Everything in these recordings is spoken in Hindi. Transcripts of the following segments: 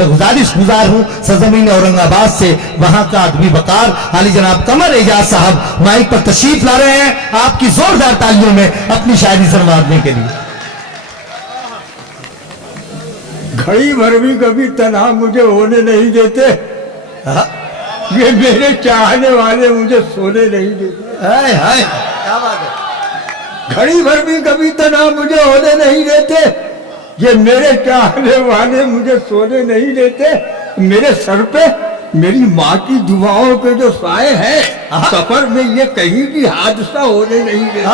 मैं गुजार हूँ सरजमीन औरंगाबाद से, वहां का अदबी वकार हाली जनाब कमर एजाज साहब माइक पर तशरीफ ला रहे हैं आपकी जोरदार तालियों में अपनी शायरी संवारने के लिए। घड़ी भर भी कभी तन्हा मुझे होने नहीं देते, ये मेरे चाहने वाले मुझे सोने नहीं देते। हाय हाय क्या बात है। घड़ी भर भी कभी तन्हा मुझे होने नहीं देते, ये मेरे चाहने वाले मुझे सोने नहीं देते। मेरे सर पे मेरी माँ की दुआओं के जो साए हैं, सफर में ये कहीं भी हादसा होने नहीं देते।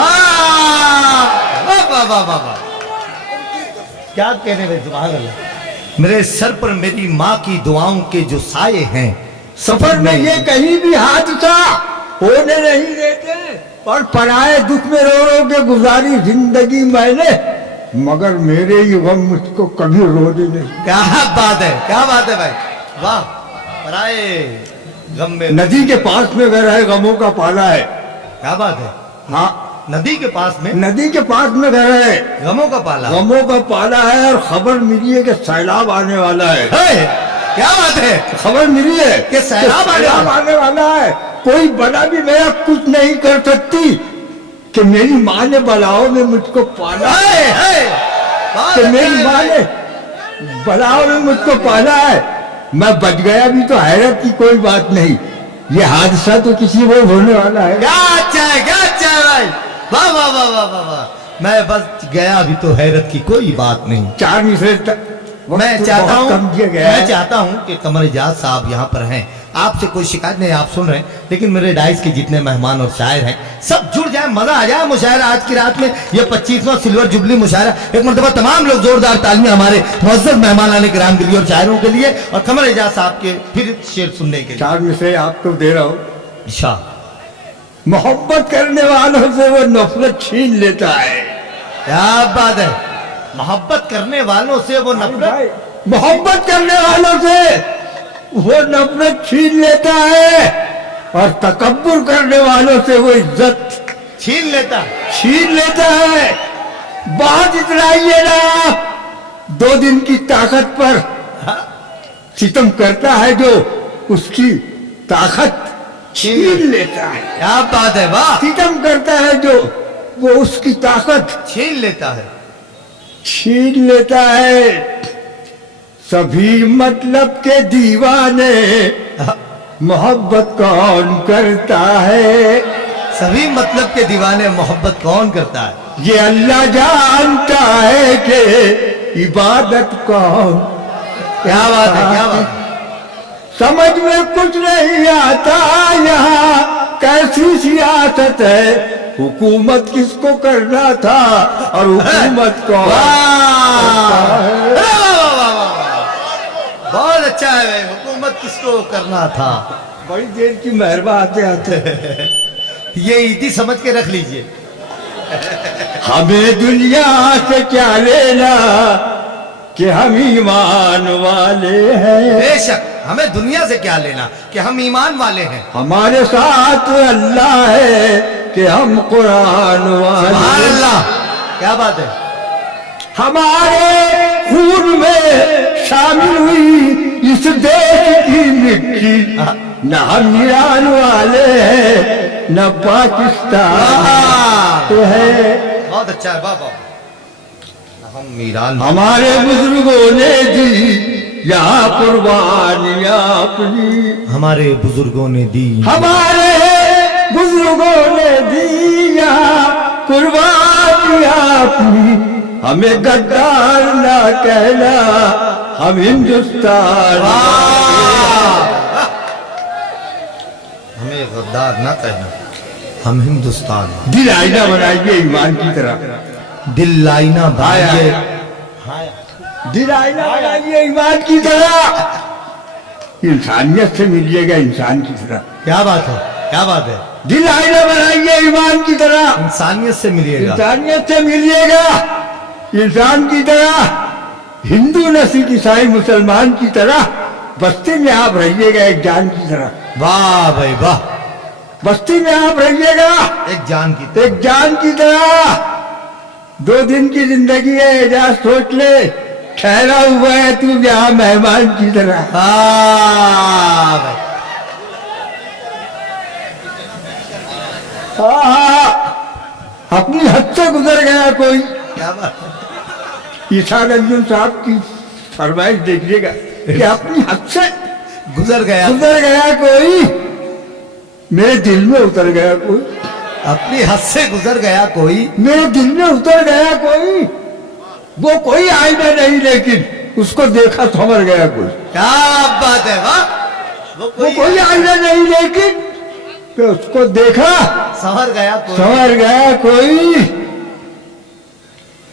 वाह वाह वाह, क्या कहने में, सुभान अल्लाह। मेरे सर पर मेरी माँ की दुआओं के जो साए हैं, सफर में ये कहीं भी हादसा होने नहीं देते। और पराए दुख में रो रो के गुजारी जिंदगी मैंने, मगर मेरे ये गम मुझको कभी रोने नहीं। क्या बात है, क्या बात है भाई, वाह। पराए गम में, नदी के पास में घर है, गमों का पाला है। क्या बात है। हाँ, नदी के पास में, नदी के पास में घर है, गमों का पाला, गमों का पाला है। और खबर मिली है कि सैलाब आने वाला है। क्या बात है, खबर मिली है कि सैलाब आने वाला है। कोई बला भी मेरा कुछ नहीं कर सकती कि मेरी माँ ने बलाओं में मुझको पाला है, कि मेरी माँ ने बलाओं में मुझको पाला है। मैं बच गया भी तो हैरत की कोई बात नहीं, ये हादसा तो किसी को होने वाला है। क्या अच्छा है, क्या अच्छा है भाई, वाह वाह वाह वाह वाह वाह। मैं बच गया भी तो हैरत की कोई बात नहीं। चार मिसरे मैं चाहता हूं कि कमर एजाज साहब यहाँ पर हैं, आपसे कोई शिकायत नहीं, आप सुन रहे हैं, लेकिन मेरे डाइस के जितने मेहमान और शायर हैं सब जुड़ जाए, मजा आ जाए मुशायरा आज की रात में। ये 25वां सिल्वर जुबली मुशायरा। एक मरतबा तमाम लोग जोरदार तालियां हमारे मुअज़्ज़ज़ मेहमान आने किराम के लिए और शायरों के लिए, और कमर एजाज साहब के फिर शेर सुनने के लिए। चार मिसरे आपको दे रहा हूँ। अच्छा, मोहब्बत करने वालों से वो नफरत छीन लेता है। क्या बात है, मोहब्बत करने वालों से वो नफरत, मोहब्बत करने वालों से वो नफरत छीन लेता है, और तकब्बुर करने वालों से वो इज्जत छीन लेता है। बात इतना ही है ना, 2 दिन की ताकत पर सितम करता है जो सितम ताकत छीन लेता है। क्या बात है, वाह। सितम करता है जो वो उसकी ताकत छीन लेता है। सभी मतलब के दीवाने मोहब्बत कौन करता है? सभी मतलब के दीवाने मोहब्बत कौन करता है? ये अल्लाह जानता है कि इबादत कौन। क्या बात है, क्या बात है। समझ में कुछ नहीं आता यहाँ कैसी सियासत है, हुकूमत किसको करना था और हुकूमत कौन। बहुत अच्छा है भाई, हुकूमत किसको करना था। बड़ी देर की मेहरबान आते आते ये इति समझ के रख लीजिए। हमें दुनिया से क्या लेना कि हम ईमान वाले हैं। बेशक, हमें दुनिया से क्या लेना कि हम ईमान वाले हैं। हमारे साथ अल्लाह है कि हम कुरान वाले। सुभान अल्लाह, क्या बात है। हमारे खून में शामिल हुई इस देश की मिट्टी, न हम ईरान वाले हैं न पाकिस्तान तो है। बहुत अच्छा है बाबा, हम ईरान। हमारे बुजुर्गों ने दी यहाँ कुर्बानियाँ अपनी, हमारे बुजुर्गों ने दी, हमारे बुजुर्गों ने दी यहाँ कुर्बानियाँ अपनी। हमें गद्दार ना कहना, हम हिंदुस्तान। हमें गद्दार ना कहना, हम हिंदुस्तान। दिल आईना बनाइए ईमान की तरह, दिल आईना बनाइए, दिल आईना बनाइए ईमान की तरह। इंसानियत से मिलिएगा इंसान की तरह। क्या बात है, क्या बात है। दिल आईना बनाइए ईमान की तरह, इंसानियत से मिलिएगा, इंसानियत से मिलिएगा इंसान की तरह। हिंदू न सिख ईसाई मुसलमान की तरह बस्ती में आप रहिएगा एक जान की तरह। वाह भाई वाह, बस्ती में आप रहिएगा एक जान की तरह, एक जान की तरह। 2 दिन की जिंदगी है, एजाज सोच ले ठहरा हुआ है तू यहाँ मेहमान की तरह। हाँ भाई, हाँ, अपनी हद से गुजर गया कोई। क्या बात है? ईशान अंजुम साहब की फरमाइश देखिएगा कि अपनी हद से गुजर गया कोई, मेरे दिल में उतर गया कोई, अपनी हद से गुजर गया कोई, मेरे दिल में उतर गया कोई। वो कोई आईना नहीं लेकिन उसको देखा संवर गया कोई। क्या बात है, वाह। वो वो कोई आईना नहीं लेकिन तो उसको देखा संवर गया कोई। संवर गया कोई।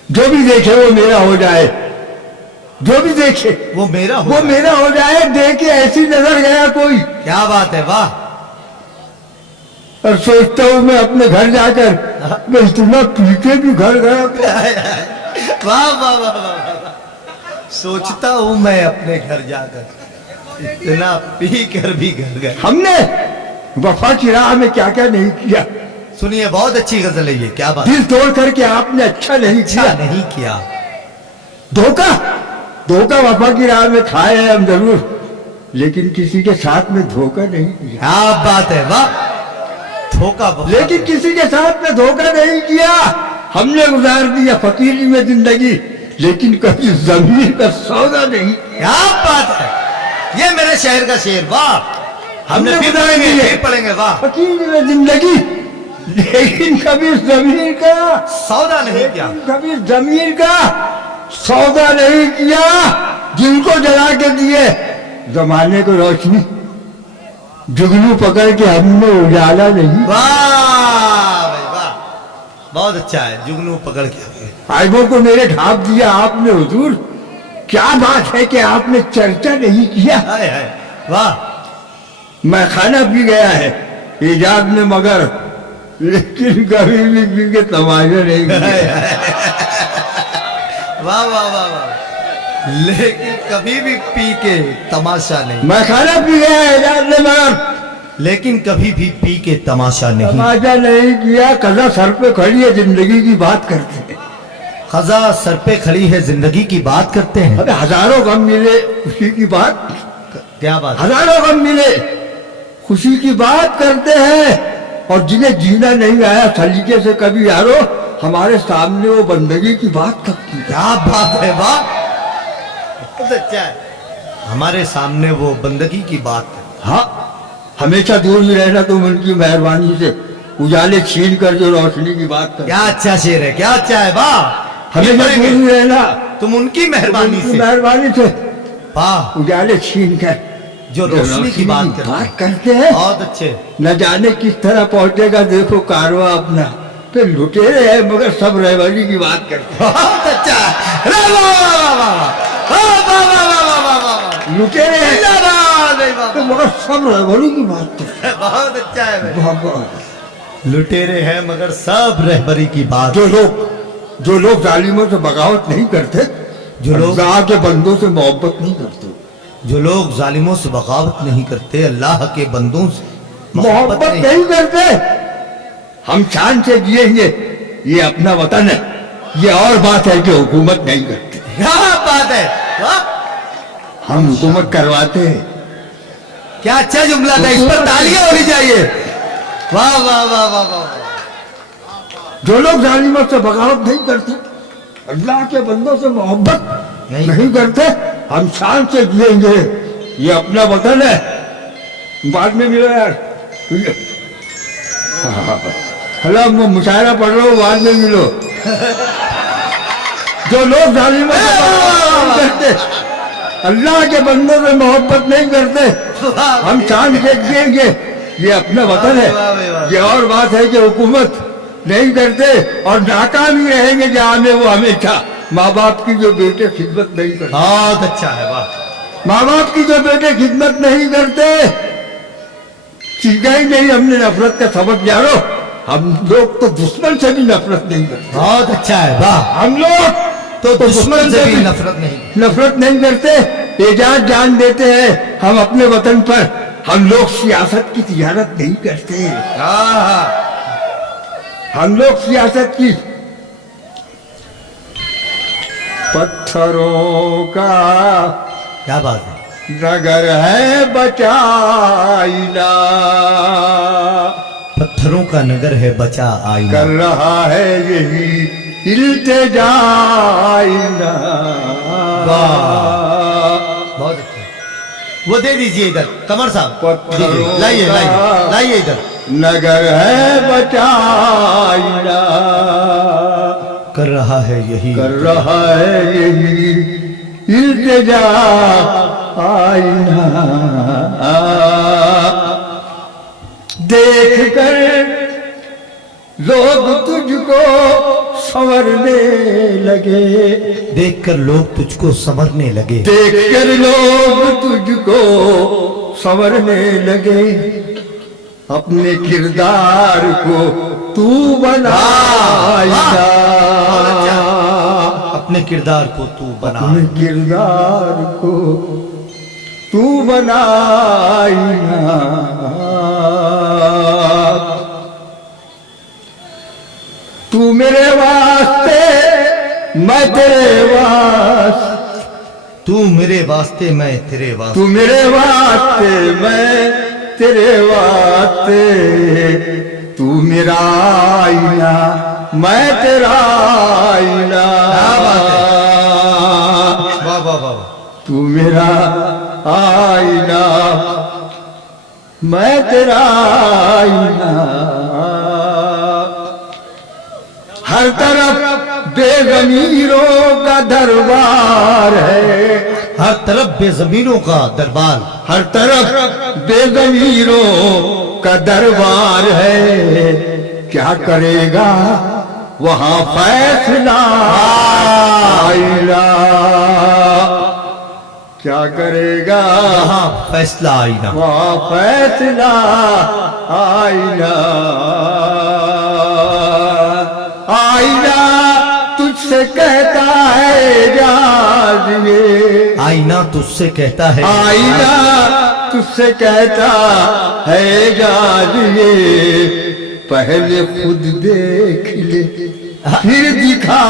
जो भी देखे वो मेरा हो जाए, जो भी देखे वो मेरा वो मेरा हो जाए, देखे ऐसी नजर गया कोई। क्या बात है, वाह। और सोचता हूँ मैं अपने घर जाकर मैं इतना पी के भी घर गया। वाह वाह वाह वाह। सोचता हूँ मैं अपने घर जाकर इतना पी कर भी घर गया। हमने वफा की राह में क्या क्या नहीं किया। सुनिए, बहुत अच्छी गजल है ये। क्या बात, दिल तोड़ करके आपने अच्छा नहीं अच्छा किया। नहीं किया। धोखा वफा की राह में खाए हैं हम जरूर, लेकिन किसी के साथ में धोखा नहीं किया। क्या बात है, वाह। धोखा, लेकिन किसी के साथ में धोखा नहीं किया। हमने गुजार दिया फकीरी में जिंदगी, लेकिन कभी जमीन का सौदा नहीं। क्या बात है, ये मेरे शहर का शेर, वाह। हमने फिर पढ़ेंगे, वाह। फकीरी में जिंदगी, लेकिन कभी जमीन का सौदा नहीं किया। कभी जमीन का सौदा नहीं किया। जिनको जला के दिए जमाने को रोशनी, जुगनू पकड़ के हमने उजाला नहीं। वाह भाई वाह, बहुत अच्छा है। जुगनू पकड़ के आइबों को मेरे ढाप दिया आपने हुजूर। क्या बात है कि आपने चर्चा नहीं किया। हाय हाय, वाह। मैं खाना पी गया है इजाद में, मगर लेकिन कभी भी पी के तमाशा नहीं किया। वाह वाह वाह वाह, लेकिन कभी भी पी के तमाशा नहीं। मैं खाना पी गया है इजाद में, मगर लेकिन कभी भी पी के तमाशा नहीं। तमाशा नहीं किया। कजा सर पे खड़ी है जिंदगी की बात करते हैं। खजा सर पे खड़ी है जिंदगी की बात करते हैं। अबे हजारों गम मिले खुशी की बात। क्या बात, हजारों गम मिले खुशी की बात करते हैं। और जिन्हें जीना नहीं आया सलीके से कभी यारो, हमारे सामने वो बंदगी की बात करती है। क्या बात है, वाह। बहुत अच्छा है। हमारे सामने वो बंदगी की बात है। हाँ, हमेशा दूर ही रहना तुम उनकी मेहरबानी से, उजाले छीन कर जो रोशनी की बात कर। क्या अच्छा शेर है, क्या अच्छा है, वाह। हमेशा दूर ही रहना तुम उनकी मेहरबानी से, मेहरबानी से, वाह। उजाले छीन कर जो रोशनी की बात करते हैं। बहुत अच्छे। न जाने किस तरह पहुंचेगा देखो कारवा अपना, तो लुटेरे हैं मगर सब रहवानी की बात करते हैं। बहुत अच्छा है। लुटेरे हैं तो मगर सब रहवानी की बात करते हैं। बहुत अच्छा है भाई। भगवान। लुटेरे हैं मगर सब रहबरी की बात। जो लोग जालिमों से बगावत नहीं करते, जो लोग अल्लाह के बंदों से मोहब्बत नहीं करते, जो लोग जालिमों से बगावत नहीं करते, अल्लाह के बंदों से मोहब्बत नहीं करते, हम शान से जिएंगे, ये अपना वतन है। ये और बात है कि हुकूमत नहीं करते। क्या बात है, वाह। हम हुकूमत करवाते हैं। क्या अच्छा जुमला था, इस पर तालियां होनी चाहिए। वाह वाह वाह वाह वाह। जो लोग जालिमों से बगावत नहीं करते, अल्लाह के बंदों से मोहब्बत नहीं करते, हम शान से जिएंगे, ये अपना वतन है। बाद में मिलो यार, हेलो मैं मुशायरा पढ़ रहा हूँ, बाद में मिलो। जो लोग जालिमों से बगावत नहीं करते, अल्लाह के बंदों से मोहब्बत नहीं करते, हम शान से जिएंगे, ये अपना वतन है। ये और बात है कि हुकूमत नहीं करते और नाकाम ही रहेंगे जहां में वो हमेशा। माँ बाप की जो बेटे खिदमत नहीं करते, बहुत अच्छा है, वाह। माँ बाप की जो बेटे खिदमत नहीं करते, सीखा ही नहीं हमने नफरत का सबक यारो। हम लोग तो दुश्मन से भी नफरत नहीं करते। बहुत अच्छा है, वाह। हम लोग तो दुश्मन से भी नफरत नहीं करते, एजाज जान देते हैं हम अपने वतन पर। हम लोग सियासत की तिजारत नहीं करते, हम लोग सियासत की पत्थरों का क्या बात है। नगर है बचाइना, पत्थरों का नगर है बचा आईना, कर रहा है यही इल्तिजाइना। बहुत अच्छा। वो दे दीजिए इधर कमर साहब, पत्थरों दीजिए। लाइए लाइए लाइए इधर। नगर है बचाइना, कर रहा है यही, कर रहा है यही इल्तिजा आईना। देख कर लोग तुझको संवरने लगे, देखकर लोग तुझको संवरने लगे, देख कर लोग तुझको संवरने लगे। अपने किरदार को तू बनाइना, अपने किरदार को तू बना, अपने किरदार को तू बनाइना। तू मेरे वास्ते मैं तेरे वास्ते, तू मेरे वास्ते मैं तेरे वास्ते, तू मेरे वास्ते मैं तेरे वास्ते। तू मेरा आईना मैं तेरा आईना। वाह वाह वाह। तू मेरा आईना मैं तेरा आईना। हर तरफ बेज़मीरों का दरबार है, हर तरफ बेजमीनों का दरबार, हर तरफ बेज़मीरों का दरबार है। क्या करेगा वहां फैसला आईना, क्या करेगा वहां फैसला आईना, वहां फैसला आईना। आईना तुझसे कहता है जानिए, आईना तुझसे कहता है, आईना तुझसे कहता है जानिए। पहले खुद देख ले फिर दिखा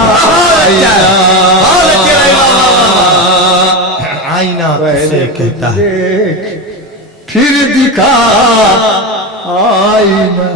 आईना तुझसे कहता है, फिर दिखा आईना।